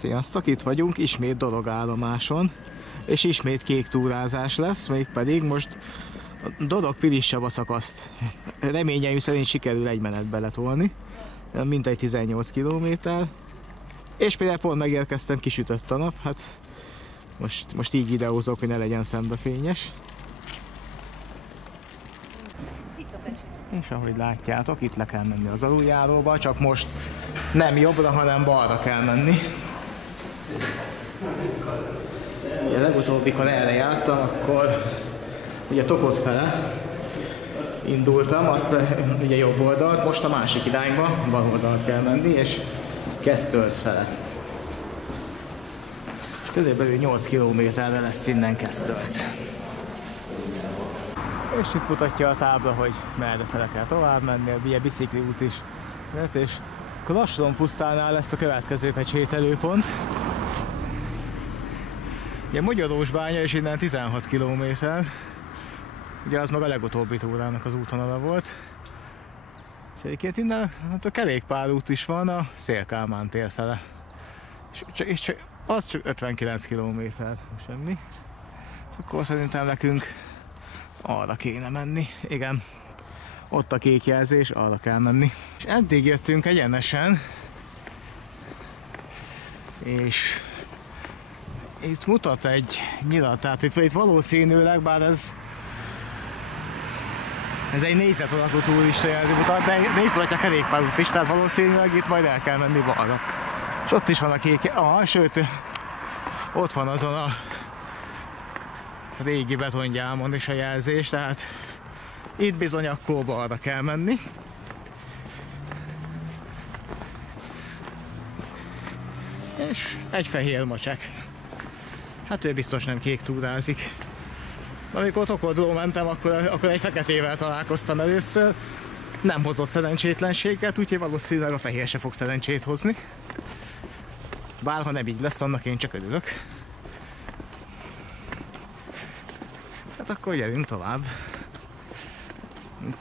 Sziasztok, itt vagyunk ismét Dorogállomáson, és ismét kék túrázás lesz, mégpedig most a Dorog-Pilis-Csaba szakaszt reményeim szerint sikerül egy menetbe letolni, mintegy 18 km, és például pont megérkeztem, kisütött a nap, hát most így videózok, hogy ne legyen szembefényes. És ahogy látjátok, itt le kell menni az aluljáróba, csak most nem jobbra, hanem balra kell menni. A legutóbbikor erre jártam, akkor ugye Tokod fele indultam, azt ugye jobb oldalt, most a másik irányba, bal oldalt kell menni, és Kesztölc fele. És körülbelül 8 kilométerre lesz innen Kesztölc. És itt mutatja a tábla, hogy merre fele kell tovább menni, ugye bicikliút is lett, és akkor Lassonpusztánál lesz a következő pecsételőpont. Ugye Magyarósbánya és innen 16 km, ugye az meg a legutóbbi túrának az útvonala volt. És egyébként innen hát a kerékpárút is van a Széll-Kálmán tér fele. És az csak 59 km, semmi. Akkor szerintem nekünk arra kéne menni, igen. Ott a kék jelzés, arra kell menni. És eddig jöttünk egyenesen, és itt mutat egy nyilat, tehát itt valószínűleg, bár ez egy négyzet alakú turista jelző mutat, de itt mutatja a kerékpárút is, tehát valószínűleg itt majd el kell menni balra. És ott is van a kék, sőt, ott van azon a régi betongyámon is a jelzés, tehát itt bizony akkor balra kell menni. És egy fehér macsek. Hát ő biztos nem kék túrázik. Amikor Tokodról mentem, akkor egy feketével találkoztam először. Nem hozott szerencsétlenséget, úgyhogy valószínűleg a fehér se fog szerencsét hozni. Bár ha nem így lesz, annak én csak örülök. Hát akkor gyerünk tovább.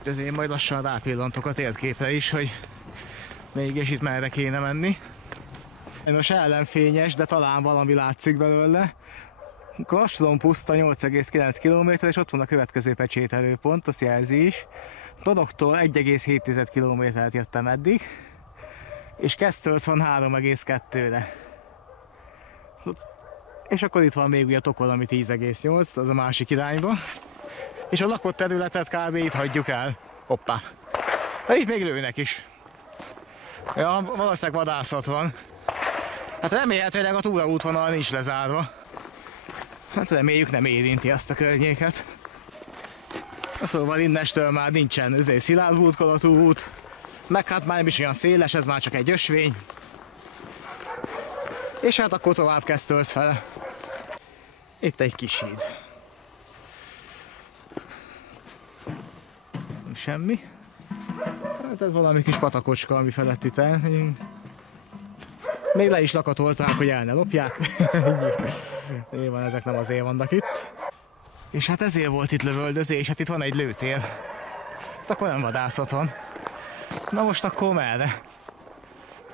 Ezért majd lassan rápillantok a térképre is, hogy mégis itt merre kéne menni. Most ellenfényes, de talán valami látszik belőle. Lassonpuszta 8,9 km, és ott van a következő pecsételőpont, azt jelzi is. Dorogtól 1,7 km-t jöttem eddig, és Kesztölc van 3,2-re. És akkor itt van még ugye Tokod, ami 10,8, az a másik irányba. És a lakott területet kb. Itt hagyjuk el. Hoppá. De itt még lőnek is. Ja, valószínűleg vadászat van. Hát remélhetőleg a túraútvonal nincs lezárva. Hát reméljük nem érinti azt a környéket. Szóval innestől már nincsen szilárd burkolatú út. Meg hát már nem is olyan széles, ez már csak egy ösvény. És hát akkor tovább Kesztölc fele. Itt egy kis híd. Semmi. Hát ez valami kis patakocska, ami felett itt el. Még le is lakatolták, hogy el ne lopják. Nyilván ezek nem azért vannak itt. És hát ezért volt itt lövöldözés, hát itt van egy lőtér. Hát akkor nem vadászat van. Na most akkor merre?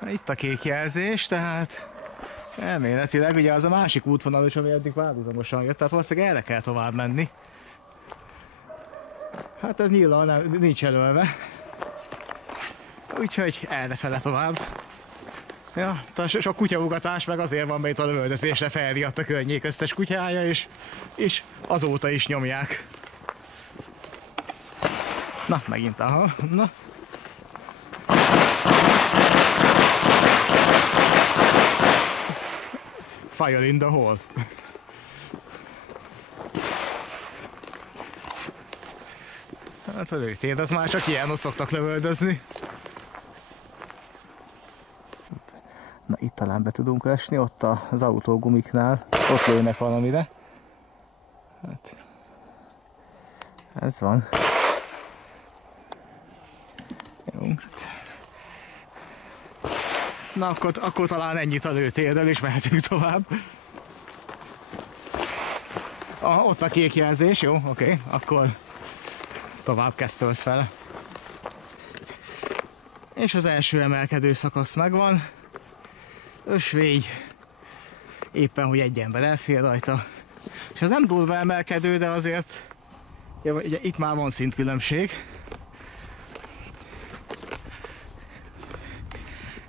Itt a kék jelzés, tehát elméletileg ugye az a másik útvonal is, ami eddig párhuzamosan jött, tehát valószínűleg erre kell tovább menni. Hát ez nyilván nincs jelölve. Úgyhogy errefele tovább. Ja, a kutyaugatás meg azért van, mert a lövöldözésre felriadt a környék összes kutyája, és azóta is nyomják. Na, megint aha, na. Fire in the hole. Hát a lőtér, az már csak ilyen, ott szoktak lövöldözni. Na itt talán be tudunk esni, ott az autógumiknál, ott lőnek valamire. Hát, ez van. Jó, hát. Na akkor talán ennyit a lőtérről, és mehetünk tovább. Ott a kék jelzés, jó, oké, akkor tovább Kesztölc fele. És az első emelkedő szakasz megvan. Ösvény, éppen, hogy egy ember elfér rajta. És ez nem durva emelkedő, de azért ugye, itt már van szintkülönbség.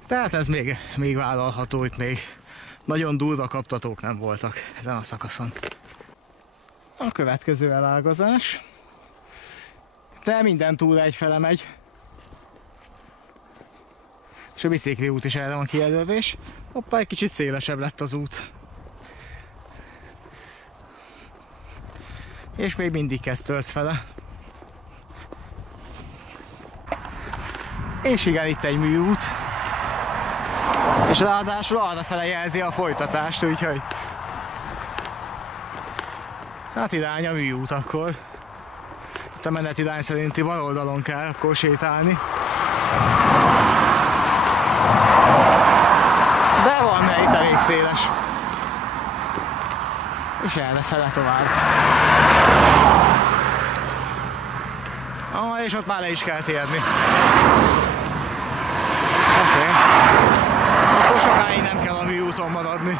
Tehát ez még vállalható, itt még nagyon durva kaptatók nem voltak ezen a szakaszon. A következő elágazás. De minden túl egyfele megy. És a bicikli út is erre van kijelölvés. Hoppá, egy kicsit szélesebb lett az út. És még mindig kezd fele. És igen, itt egy műút. És ráadásul arrafele jelzi a folytatást, úgyhogy... Hát irány a műút akkor. Itt a menetirány szerinti bal oldalon kell akkor sétálni. De van, mert itt elég széles. És errefele tovább. És ott már le is kell térni. Oké. Akkor sokáig nem kell a műúton maradni.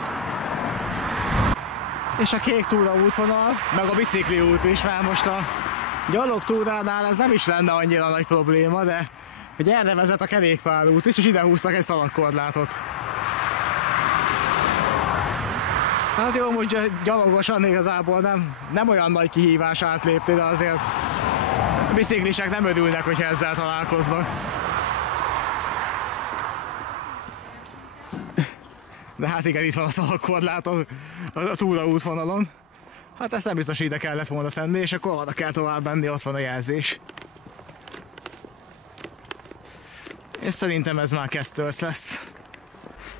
És a kék túra útvonal, meg a bicikli út is, mert most a gyalogtúránál ez nem is lenne annyira nagy probléma, de hogy erre vezet a kerékpárút is, és ide húztak egy szalagkorlátot. Hát jó, most gyalogosan igazából nem olyan nagy kihívás átlépni, de azért a biciklisek nem örülnek, hogyha ezzel találkoznak. De hát igen, itt van a szalagkorlát a túraútvonalon. Hát ezt nem biztos, ide kellett volna tenni, és akkor arra kell tovább menni, ott van a jelzés. És szerintem ez már Kesztölc lesz.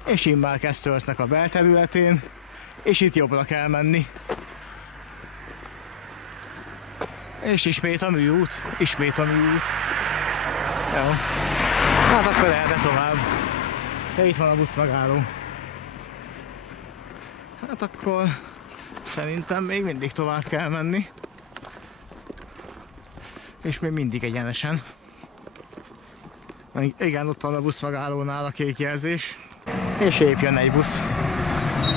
És immár Kesztölcnek a belterületén, és itt jobbra kell menni. És ismét a műút, ismét a műút. Jó. Hát akkor erre tovább. Ja, itt van a buszmegálló. Hát akkor szerintem még mindig tovább kell menni. És még mindig egyenesen. Igen, ott van a buszmegállónál a kék jelzés. És épp jön egy busz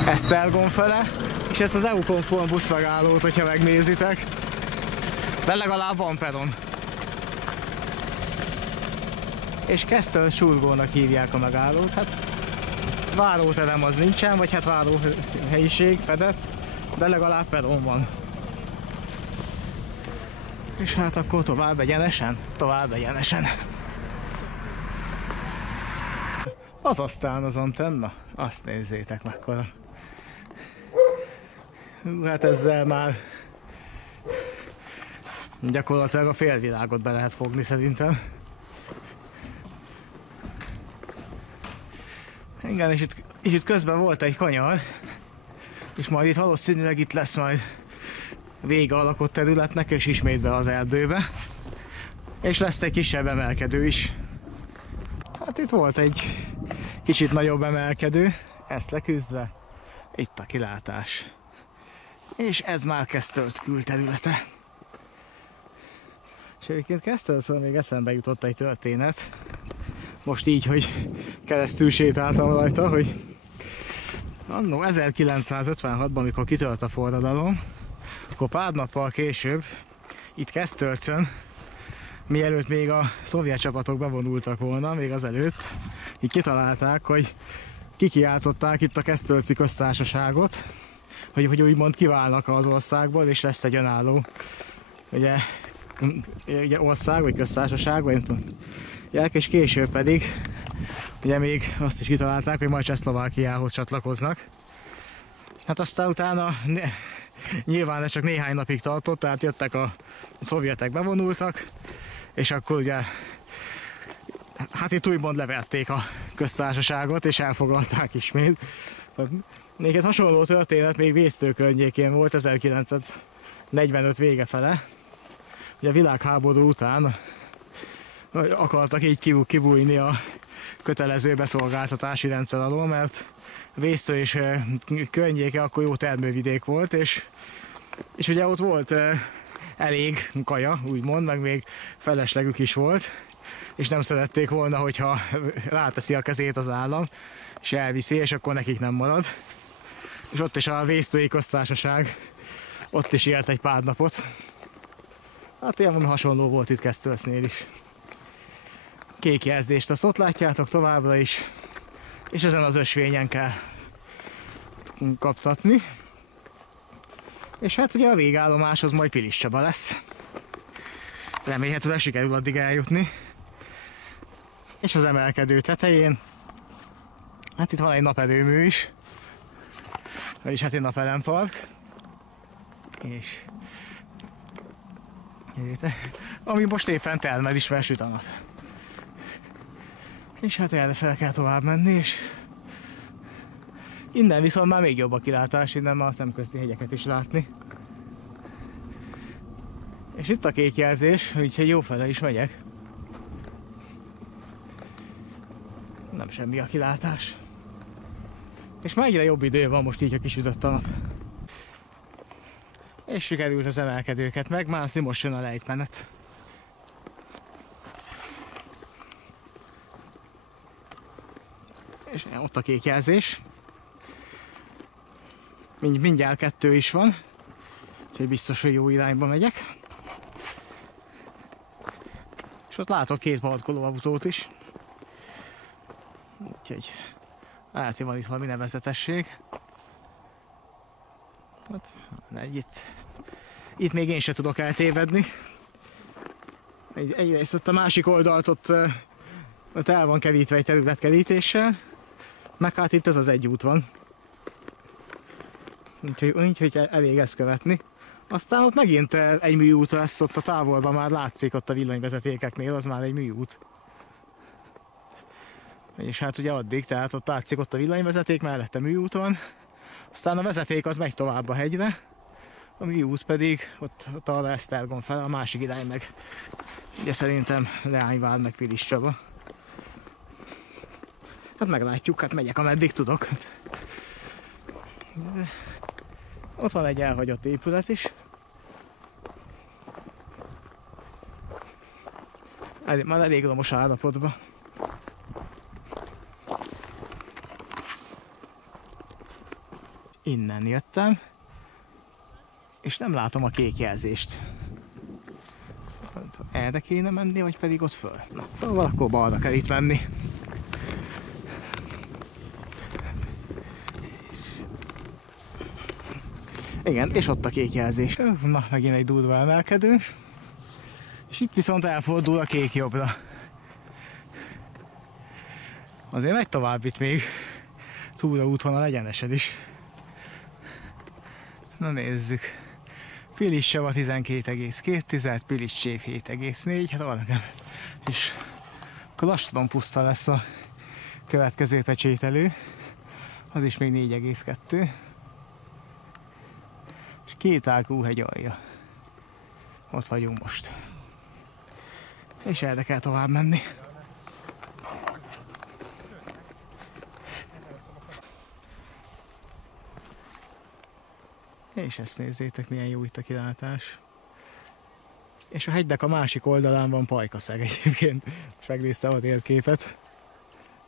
Esztergom fele. És ezt az EU-konform buszmegállót, hogyha megnézitek. De legalább van peron. És Kesztölc-Surgónak hívják a megállót. Hát váróterem az nincsen, vagy hát váróhelyiség fedett, de legalább peron van. És hát akkor tovább egyenesen? Tovább egyenesen. Az aztán az antenna, azt nézzétek mekkora. Hát ezzel már gyakorlatilag a félvilágot be lehet fogni szerintem. Igen, és itt közben volt egy kanyar, és majd itt valószínűleg itt lesz majd vége a lakott területnek, és ismét be az erdőbe. És lesz egy kisebb emelkedő is. Hát itt volt egy kicsit nagyobb emelkedő, ezt leküzdve, itt a kilátás. És ez már Kesztölc külterülete. És egyébként Kesztölcről még eszembe jutott egy történet. Most így, hogy keresztül sétáltam rajta, hogy annó 1956-ban, amikor kitört a forradalom, akkor pár nappal később, itt Kesztölcön, mielőtt még a szovjet csapatok bevonultak volna, még azelőtt, így kitalálták, hogy kikiáltották itt a Kesztölci Köztársaságot, hogy úgymond kiválnak az országból, és lesz egy önálló ugye ország, vagy köztársaság, vagy nem tudom. És később pedig ugye még azt is kitalálták, hogy majd Csehszlovákiához csatlakoznak. Hát aztán utána nyilván ez csak néhány napig tartott, tehát jöttek a szovjetek, bevonultak, és akkor ugye hát itt úgymond leverték a köztársaságot, és elfoglalták ismét. Még egy hasonló történet még Vésztő környékén volt 1945 vége fele. Ugye a világháború után akartak így kibújni a kötelező beszolgáltatási rendszer alól, mert Vésztő és környéke akkor jó termővidék volt, és ugye ott volt elég kaja, úgymond, meg még feleslegük is volt, és nem szerették volna, hogyha ráteszi a kezét az állam, és elviszi, és akkor nekik nem marad. És ott is a Vésztói Köztársaság, ott is élt egy pár napot. Hát ilyen hasonló volt itt Keszthölgynél is. Kék jelzést azt ott látjátok továbbra is, és ezen az ösvényen kell kaptatni. És hát ugye a végállomás az majd Piliscsaba lesz. Remélhetőleg sikerül addig eljutni. És az emelkedő tetején, hát itt van egy naperőmű is, vagyis hát egy napelempark. És ami most éppen termel is, mert süt a nap. És hát erre fel kell tovább menni, és innen viszont már még jobb a kilátás, innen már a szemközti hegyeket is látni. És itt a kék jelzés, úgyhogy jó fele is megyek. Nem semmi a kilátás. És már egyre jobb idő van most így, ha kisütött a nap. És sikerült az emelkedőket megmászni, most jön a lejtmenet. És ott a kék jelzés. Mindjárt 2 is van, úgyhogy biztos, hogy jó irányba megyek. És ott látok 2 parkolóautót is. Úgyhogy lehet, hogy van itt valami nevezetesség. Hát, itt még én se tudok eltévedni. Egyrészt ott a másik oldalt ott el van kerítve egy területkerítéssel, meg hát itt ez az egy út van. Úgyhogy elég ezt követni. Aztán ott megint egy műút lesz, ott a távolban már látszik ott a villanyvezetékeknél, az már egy műút. És hát ugye addig, tehát ott látszik ott a villanyvezeték, mellette műút van. Aztán a vezeték az megy tovább a hegyre, a műút pedig ott arra Esztergom fel, a másik irány meg ugye szerintem Leányvár meg Piliscsaba. Hát meglátjuk, hát megyek ameddig tudok. Ott van egy elhagyott épület is. Már elég romos állapotban. Innen jöttem, és nem látom a kék jelzést. Erre kéne menni, vagy pedig ott föl. Na, szóval akkor balra kell itt menni. Igen, és ott a kék jelzés. Na, megint egy durva emelkedő. És itt viszont elfordul a kék jobbra. Azért megy tovább itt még. Túraútvonal egyenesen is. Na nézzük. Piliscsaba 12,2, Piliscsév 7,4, hát arra kell. És akkor lassan puszta lesz a következő pecsételő. Az is még 4,2. És 2 Ágúhegy alja. Ott vagyunk most. És erre kell tovább menni. És ezt nézzétek, milyen jó itt a kilátás. És a hegynek a másik oldalán van Pajkaszeg egyébként. És megnéztem a térképet.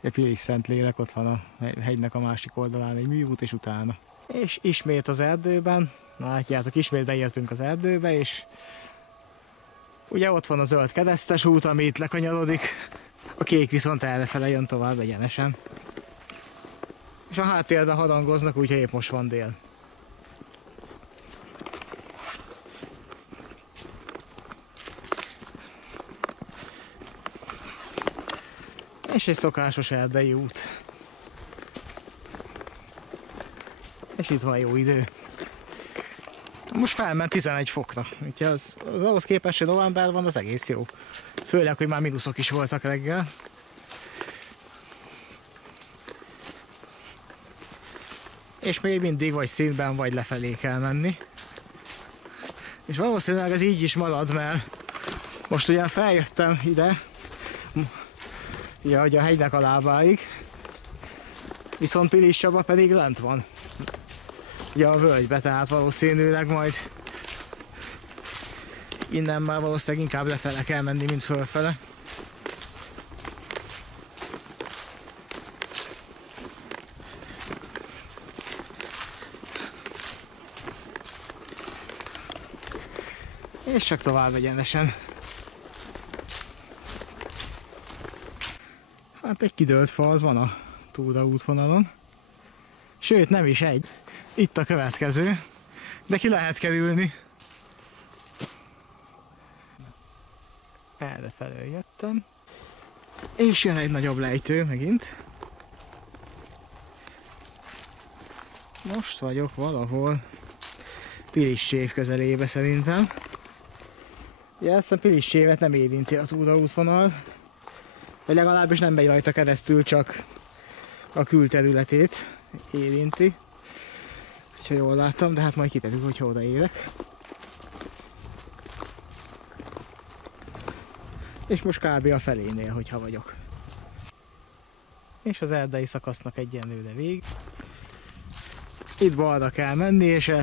Egy Pilis-Szentlélek, ott van a hegynek a másik oldalán egy műút, és utána. És ismét az erdőben. Na látjátok, ismét beértünk az erdőbe, és ugye ott van a zöld keresztes út, ami itt lekanyarodik. A kék viszont errefele jön tovább egyenesen. És a háttérben harangoznak, úgyhogy épp most van dél. És egy szokásos erdei út. És itt van jó idő. Most felment 11 fokra, úgyhogy az ahhoz képest, hogy november van, az egész jó. Főleg, hogy már mínuszok is voltak reggel. És még mindig vagy színben, vagy lefelé kell menni. És valószínűleg ez így is marad, mert most ugyan feljöttem ide, ugye a hegynek a lábáig, viszont Piliscsaba pedig lent van. Ugye a völgybe, tehát valószínűleg majd innen már valószínűleg inkább lefele kell menni, mint fölfele. És csak tovább egyenesen. Hát egy kidőlt fa az van a túraútvonalon. Sőt, nem is egy. Itt a következő. De ki lehet kerülni. Errefelől jöttem. És jön egy nagyobb lejtő megint. Most vagyok valahol Pilissév közelébe szerintem. Ja, azt a Pilissévet nem érinti a túraútvonal. Vagy legalábbis nem megy rajta keresztül, csak a külterületét érinti. Ha jól láttam, de hát majd kiderül, hogy hol érek. És most kb. A felénél, hogyha vagyok. És az erdei szakasznak egyenlőre vég. Itt balra kell menni, és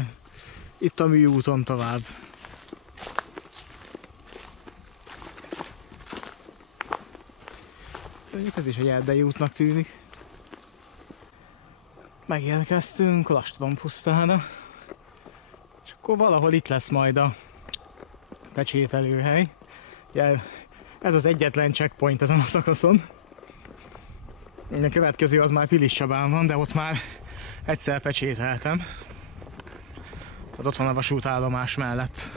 itt a műúton tovább. Ez is egy erdei útnak tűnik. Megérkeztünk Lastrom pusztára. És akkor valahol itt lesz majd a pecsételőhely. Ez az egyetlen checkpoint ezen a szakaszon. A következő az már Piliscsabán van, de ott már egyszer pecsételtem. Ott van a vasútállomás mellett.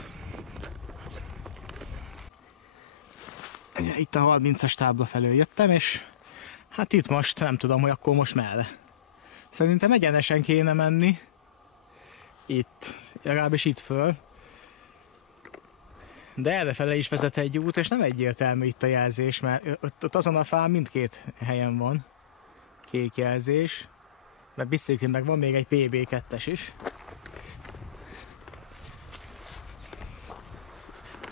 Itt a 30-as tábla felől jöttem, és hát itt most nem tudom, hogy akkor most merre. Szerintem egyenesen kéne menni. Itt, legalábbis itt föl. De errefele is vezet egy út, és nem egyértelmű itt a jelzés, mert ott azon a fán mindkét helyen van kék jelzés. Mert biztos, meg van még egy PB2-es is.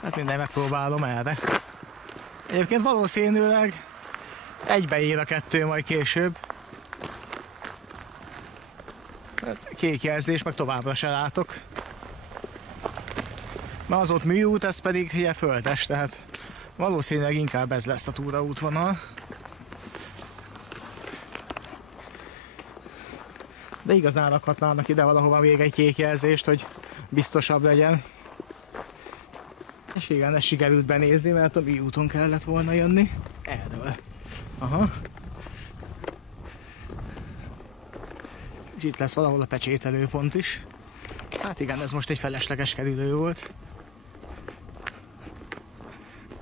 Hát minden megpróbálom erre. Egyébként valószínűleg egybeér a kettő majd később. Hát kék jelzés, meg továbbra se látok. Na az ott műút, ez pedig ugye földes, tehát valószínűleg inkább ez lesz a túraútvonal. De igazán rakhatnának ide valahova még egy kék jelzést, hogy biztosabb legyen. És igen, ezt sikerült benézni, mert a műúton kellett volna jönni. Erről. Aha. És itt lesz valahol a pecsételőpont is. Hát igen, ez most egy felesleges kerülő volt.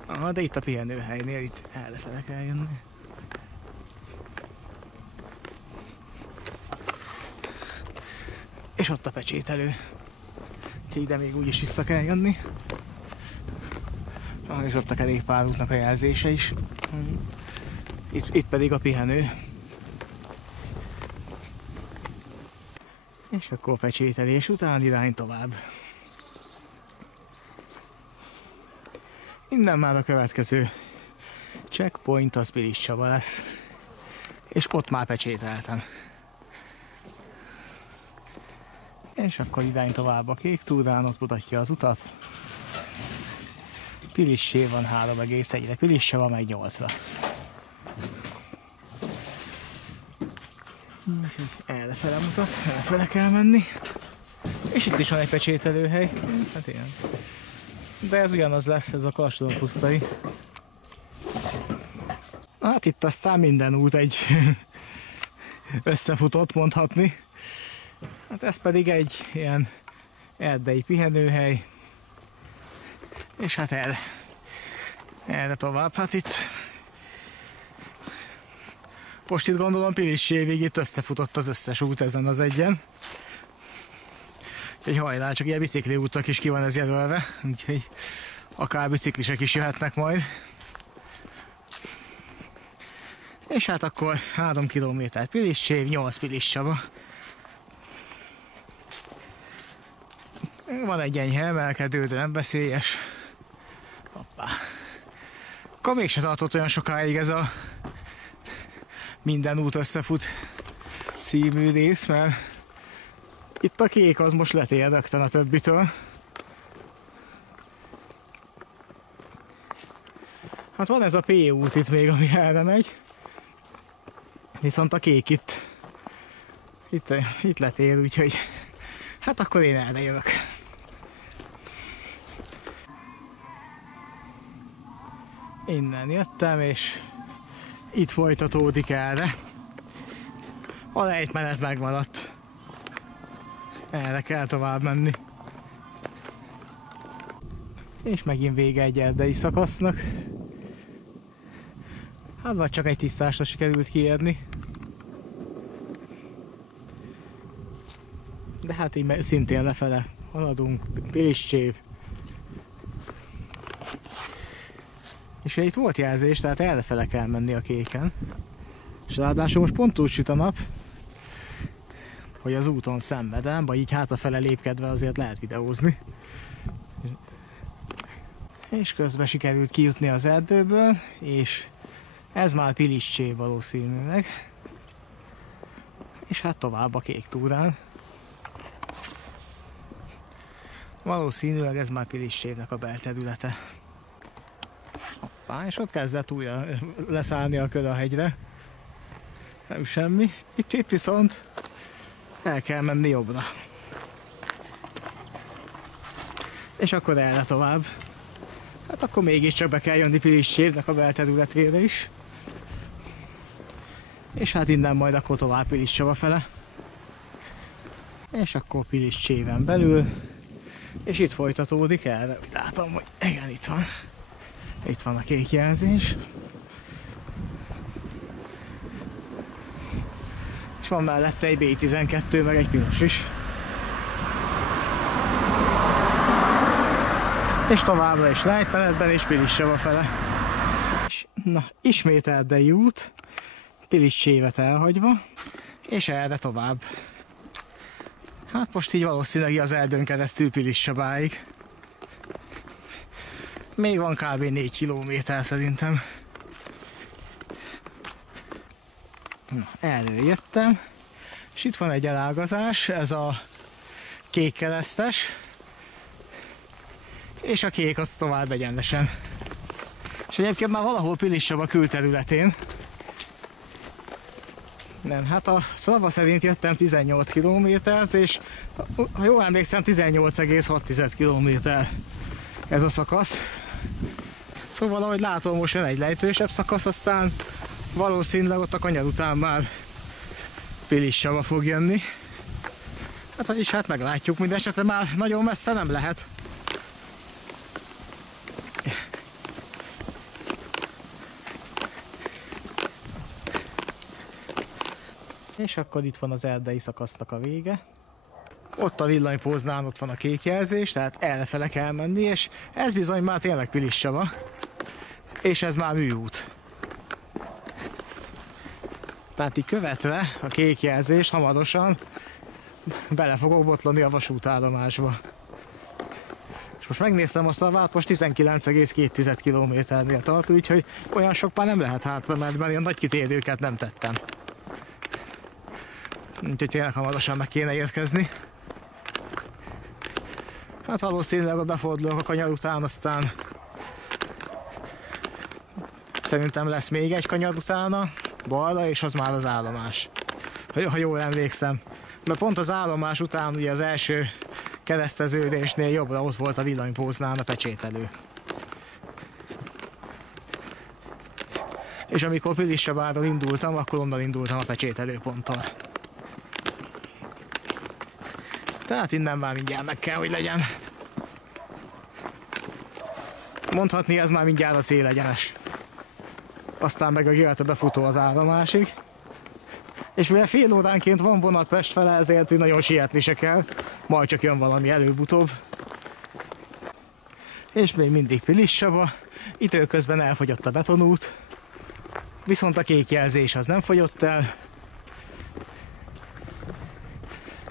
Aha, de itt a pihenőhelynél, itt errefele kell jönni. És ott a pecsételő. Úgyhogy ide még úgyis vissza kell jönni. És ott a kerékpárútnak a jelzése is. Itt pedig a pihenő. És akkor pecsételés után irány tovább. Innen már a következő checkpoint az Piliscsaba lesz. És ott már pecsételtem. És akkor irány tovább a kék túrán, ott mutatja az utat. Pilissév van 3,1-re, Piliscsaba meg 8-ra. Úgyhogy errefele mutat, errefele kell menni. És itt is van egy pecsételőhely. Hát ilyen. De ez ugyanaz lesz, ez a Lastrom pusztai. Hát itt aztán minden út egy összefutott, mondhatni. Hát ez pedig egy ilyen erdei pihenőhely. És hát erre tovább, hát itt most itt gondolom Pilissévig itt összefutott az összes út ezen az egyen. Egy hajrá, csak ilyen bicikliútnak is ki van ez jelölve, úgyhogy akár biciklisek is jöhetnek majd. És hát akkor 3 km Pilissév, 8 Piliscsaba. Van egy enyhe emelkedő, de nem veszélyes. Hoppá. Akkor mégse tartott olyan sokáig ez a Minden út összefut című rész, mert itt a kék az most letér rögtön a többitől. Hát van ez a P út itt még, ami erre megy. Viszont a kék itt letér, úgyhogy hát akkor én erre jövök. Innen jöttem, és itt folytatódik erre. A lejtmenet megmaradt. Erre kell tovább menni. És megint vége egy erdei szakasznak. Hát vagy csak egy tisztásra sikerült kiérni. De hát így szintén lefele haladunk, Piliscsév. És itt volt jelzés, tehát errefele kell menni a kéken. És ráadásul most pont úgy süt a nap, hogy az úton szenvedem, vagy így hátrafele lépkedve azért lehet videózni. És közben sikerült kijutni az erdőből, és ez már Piliscsév valószínűleg. És hát tovább a kék túrán. Valószínűleg ez már Piliscsévnek a belterülete. Hoppá, és ott kezdett újra leszállni a kör a hegyre. Nem semmi. Itt viszont el kell menni jobbra. És akkor erre tovább. Hát akkor mégiscsak be kell jönni Piliscsévnek a belterületére is. És hát innen majd akkor tovább Piliscsaba fele. És akkor Piliscséven belül. És itt folytatódik erre. Látom, hogy igen, itt van. Itt van a kék jelzés. És van mellette egy B12, meg egy piros is. És továbbra is lejtmenetben és Piliscsaba fele. És, na, ismét erdei út. Piliscsévet elhagyva. És erre tovább. Hát most így valószínűleg az erdőn keresztül Piliscsabáig. Még van kb. 4 kilométer szerintem. Na, erről jöttem. És itt van egy elágazás, ez a kék keresztes. És a kék az tovább egyenlesen. És egyébként már valahol Piliscsaba külterületén. Nem, hát a szava szerint jöttem 18 kilométert, és ha jól emlékszem 18,6 kilométer ez a szakasz. Szóval ahogy látom, most jön egy lejtősebb szakasz, aztán valószínűleg ott a kanyar után már Piliscsaba fog jönni. Hát vagyis hát meglátjuk, mindesetre már nagyon messze nem lehet. És akkor itt van az erdei szakasznak a vége. Ott a villanypóznán ott van a kék jelzés, tehát errefele kell menni, és ez bizony már tényleg Piliscsaba. És ez már műút. Tehát így követve a kék jelzés hamarosan bele fogok botlani a vasútállomásba. És most megnéztem a szavát, most 19,2 kilométernél tart, úgyhogy olyan sok már nem lehet hátra, mert ilyen nagy kitérőket nem tettem. Úgyhogy tényleg hamarosan meg kéne érkezni. Hát valószínűleg ott befordulok a kanyar után, aztán szerintem lesz még egy kanyar utána, balra, és az már az állomás. Ha jól emlékszem. Mert pont az állomás után ugye az első kereszteződésnél jobbra ott volt a villanypóznán a pecsételő. És amikor Piliscsabáról indultam, akkor onnan indultam a pecsételőponttal. Tehát innen már mindjárt meg kell, hogy legyen. Mondhatni, ez már mindjárt a célegyenes. Aztán meg a Géltől befutó az állomásig. És mivel fél óránként van vonat Pest fele, ezért nagyon sietni se kell. Majd csak jön valami előbb-utóbb. És még mindig Piliscsaba. Időközben elfogyott a betonút. Viszont a kék jelzés az nem fogyott el.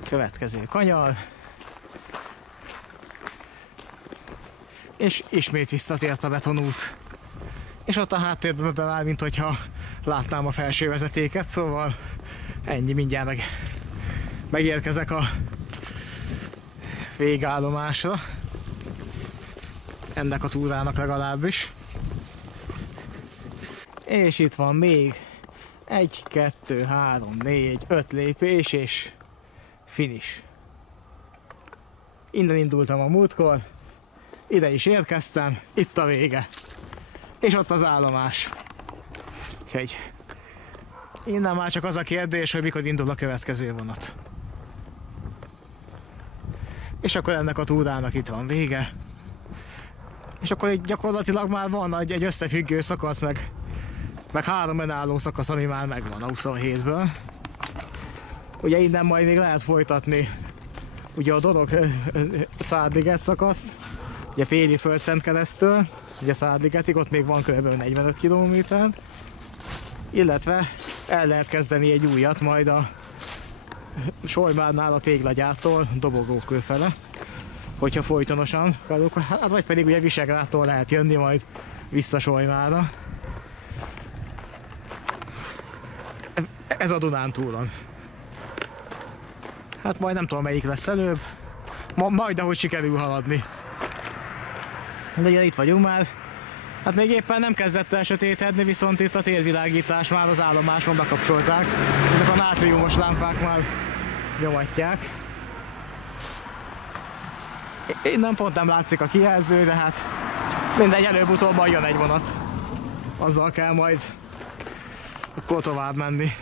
Következő kanyar. És ismét visszatért a betonút. És ott a háttérben bevált, mint hogyha látnám a felső vezetéket, szóval ennyi, mindjárt megérkezek a végállomásra. Ennek a túrának legalábbis. És itt van még 1, 2, 3, 4, 5 lépés és finish. Innen indultam a múltkor, ide is érkeztem, itt a vége. És ott az állomás. Úgyhogy innen már csak az a kérdés, hogy mikor indul a következő vonat. És akkor ennek a túrának itt van vége. És akkor itt gyakorlatilag már van egy összefüggő szakasz, meg 3 önálló szakasz, ami már megvan a 27-ből. Ugye innen majd még lehet folytatni ugye a Dorog-Szárliget szakaszt, ugye Péli Földszent keresztül, ugye Szárligetig, ott még van kb. 45 km, illetve el lehet kezdeni egy újat majd a Solymárnál a Téglagyártól Dobogókő fele, hogyha folytonosan akarok, hát vagy pedig ugye Visegrádtól lehet jönni majd vissza Solymárra. Ez a Dunántúlon. Hát majd nem tudom melyik lesz előbb, majd ahogy sikerül haladni. De ugye itt vagyunk már. Hát még éppen nem kezdett el sötétedni, viszont itt a térvilágítás már az állomáson bekapcsolták. Ezek a nátriumos lámpák már nyomatják. Innen pont nem látszik a kijelző, de hát mindegy, előbb-utóbb jön egy vonat. Azzal kell majd akkor tovább menni.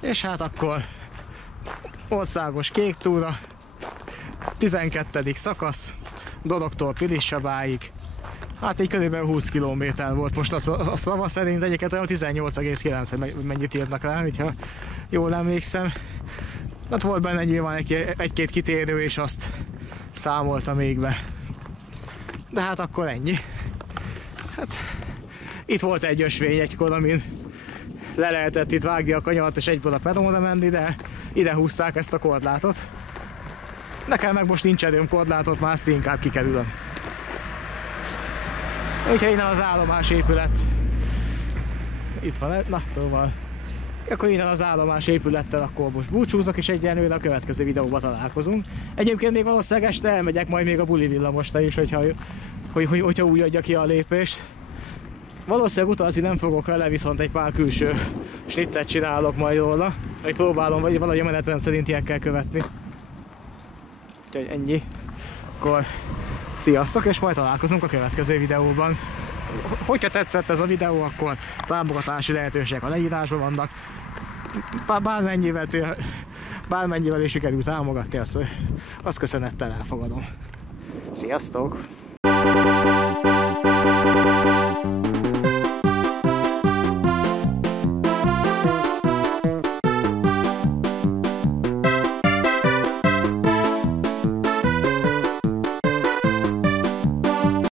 És hát akkor országos kék túra, 12. szakasz, Dorogtól Pilissabáig. Hát így körülbelül 20 km volt most a szava szerint, egyébként olyan 18,9 mennyit írnak rá, hogyha jól emlékszem. Hát volt benne nyilván egy-két kitérő, és azt számolta még be. De hát akkor ennyi. Hát itt volt egy ösvény egykor, amin le lehetett itt vágni a kanyart és egyből a peronra menni, de ide húzták ezt a korlátot. Nekem meg most nincs erőm korlátot mászni, inkább kikerülöm. Úgyhogy innen az állomás épület. Itt van, na szóval. Akkor innen az állomás épülettel akkor most búcsúzok, és egyenlőre a következő videóban találkozunk. Egyébként még valószínűleg este elmegyek majd még a buli villamosra is, hogyha úgy adja ki a lépést. Valószínűleg utazni nem fogok vele, viszont egy pár külső snittet csinálok majd róla. Vagy próbálom valahogy a menetrend szerint ilyen kell követni. Úgyhogy ennyi. Akkor sziasztok, és majd találkozunk a következő videóban. Hogyha tetszett ez a videó, akkor támogatási lehetőségek a leírásban vannak. Bármennyivel is sikerül támogatni, azt köszönettel elfogadom. Sziasztok!